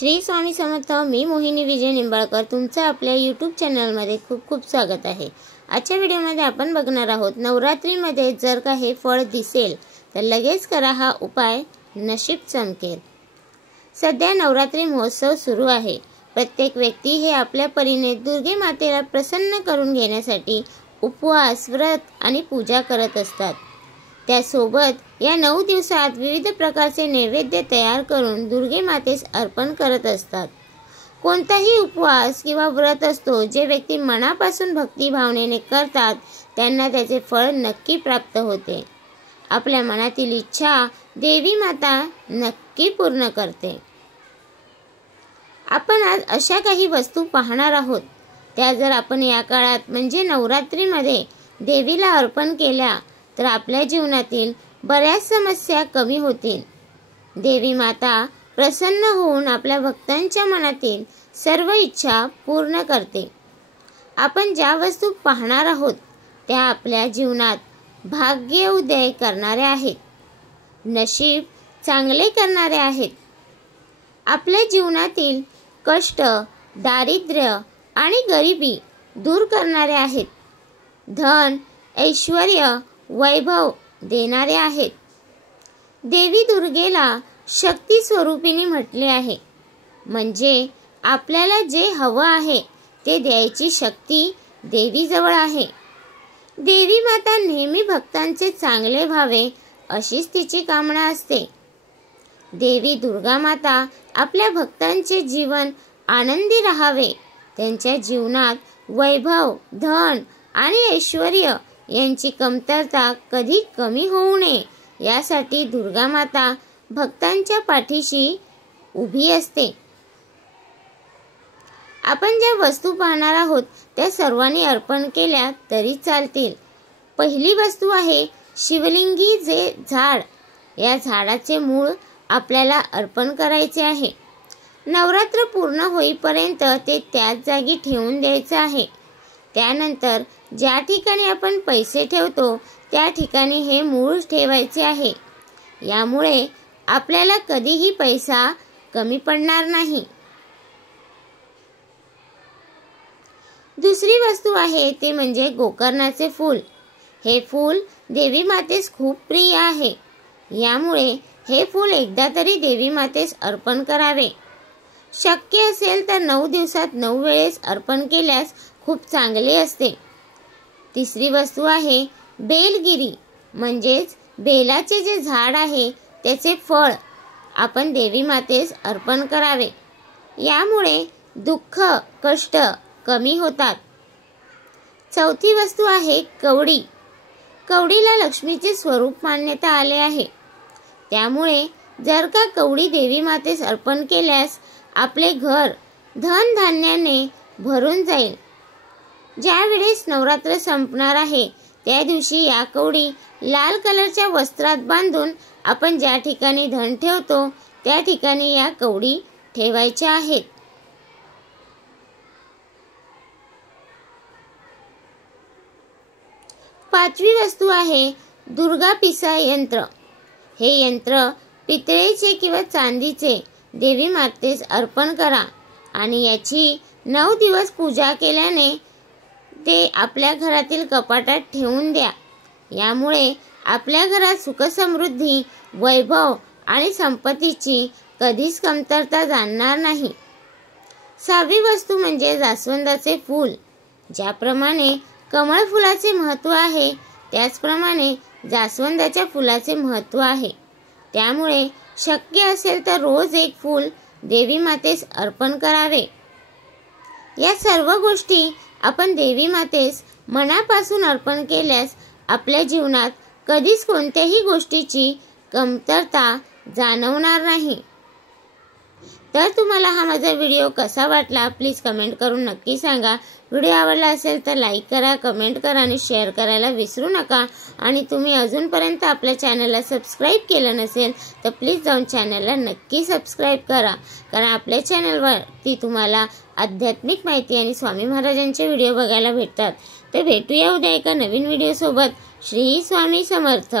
श्री स्वामी समर्थ। मी मोहिनी विजय निंबाळकर तुमचं आपल्या यूट्यूब चॅनलमध्ये खूप खूप स्वागत आहे। आजच्या व्हिडिओमध्ये आपण बघणार आहोत नवरात्रीमध्ये जर का हे फळ दिसेल तर लगेच करा हा उपाय, नशीब चमकेल। सध्या नवरात्री महोत्सव सुरू आहे। प्रत्येक व्यक्ती हे आपल्या परीने दुर्गे मातेला प्रसन्न करून घेण्यासाठी उपवास, व्रत आणि पूजा करत असतात। त्यासोबत या 9 दिवसात विविध प्रकारचे नैवेद्य तयार करून दुर्गे मातेस अर्पण करत असतात। कोणताही उपवास किंवा व्रत असतो जे व्यक्ती मनापासून भक्ती भावनेने करतात त्यांना त्याचे फळ नक्की प्राप्त होते। आपल्या मनातील इच्छा देवी माता नक्की पूर्ण करते। आपण आज अशा काही वस्तू पाहणार आहोत, त्या जर आपण या काळात म्हणजे नवरात्रीमध्ये देवीला अर्पण केल्या तर आपल्या जीवनातील बऱ्याच समस्या कमी होतील। देवी माता प्रसन्न होऊन आपल्या भक्तांच्या मनातील सर्व इच्छा पूर्ण करते। आपण ज्या वस्तू पाहणार आहोत त्या आपल्या जीवनात भाग्य उदय करणाऱ्या आहेत, नशीब चांगले करणारे आहेत। आपल्या जीवनातील कष्ट, दारिद्र्य आणि गरिबी दूर करणारे आहेत। धन, ऐश्वर्य, वैभव देणारे आहेत। देवी दुर्गेला शक्ती स्वरूपिणी म्हटले आहे, म्हणजे आपल्याला जे हवं आहे ते द्यायची शक्ती देवी जवळ आहे। देवी माता नेहमी भक्तांचे चांगले व्हावे अशीच तिची कामना असते। देवी दुर्गा माता आपल्या भक्तांचे जीवन आनंदी राहावे, त्यांच्या जीवनात वैभव, धन आणि ऐश्वर्य यांची कमतरता कधी कमी होऊ नये यासाठी दुर्गा माता भक्तांच्या पाठीशी उभी असते। आपण ज्या वस्तू पाहणार आहोत त्या सर्वांनी अर्पण केल्या तरी चालतील। पहिली वस्तू आहे शिवलिंगी जे झाड। या झाडाचे मूळ आपल्याला अर्पण करायचे आहे। नवरात्र पूर्ण होईपर्यंत ते त्याच जागी ठेवून द्यायचे आहे। त्यानंतर ज्या ठिकाणी आपण पैसे ठेवतो त्या ठिकाणी हे मूळ ठेवायचे आहे। यामुळे आपल्याला कधीही पैसा कमी पडणार नाही। दुसरी वस्तू आहे ते म्हणजे गोकर्णाचे फूल। हे फूल देवी मातेस खूप प्रिय आहे। यामुळे हे फूल एकदा तरी देवी मातेस अर्पण करावे। शक्य असेल तर 9 दिवसात 9 वेळेस अर्पण केल्यास खूप चांगले असते। तिसरी वस्तू आहे बेलगिरी, म्हणजेच बेलाचे जे झाड आहे त्याचे फळ आपण देवी मातेस अर्पण करावे। यामुळे दुःख, कष्ट कमी होतात। चौथी वस्तू आहे कवडी। कवडीला लक्ष्मीचे स्वरूप मानण्यात आले आहे। त्यामुळे जर का कवडी देवी मातेस अर्पण केल्यास आपले घर धन धान्याने भरून जाईल। ज्या वेळेस नवरात्र संपणार आहे त्या दिवशी या कवडी लाल कलरच्या वस्त्रात बांधून आपण ज्या ठिकाणी धन ठेवतो त्या ठिकाणी या कवडी ठेवायच्या आहेत। पाचवी वस्तू आहे दुर्गा पिसा यंत्र। हे यंत्र पितळेचे किंवा चांदीचे देवी मातेस अर्पण करा आणि याची 9 दिवस पूजा केल्याने ते आपल्या घरातील कपाटात ठेवून द्या। यामुळे आपल्या घरात सुख समृद्धी, वैभव आणि संपत्तीची कधीच कमतरता जाणणार नाही। 6वी वस्तू म्हणजे जास्वंदाचे फूल। ज्याप्रमाणे कमळ फुलाचे महत्त्व आहे त्याचप्रमाणे जास्वंदाच्या फुलाचे महत्त्व आहे। त्यामुळे शक्य असेल तर रोज एक फूल देवी मातेस अर्पण करावे। या सर्व गोष्टी आपण देवी मातेस मनापासून अर्पण केल्यास आपल्या जीवनात कधीच कोणत्याही गोष्टीची कमतरता जाणवणार नाही। तर तुम्हाला हा माझा व्हिडिओ कसा वाटला प्लीज कमेंट करून नक्की सांगा। व्हिडिओ आवडला असेल तर लाईक करा, कमेंट करा आणि शेअर करायला विसरू नका। आणि तुम्ही अजूनपर्यंत आपल्या चॅनलला सबस्क्राईब केलं नसेल तर प्लीज जाऊन चॅनलला नक्की सबस्क्राईब करा, कारण आपल्या चॅनलवरती तुम्हाला आध्यात्मिक माहिती आणि स्वामी महाराजांचे व्हिडिओ बघायला भेटतात। तर भेटूया उद्या एका नवीन व्हिडिओ सोबत। श्री स्वामी समर्थ।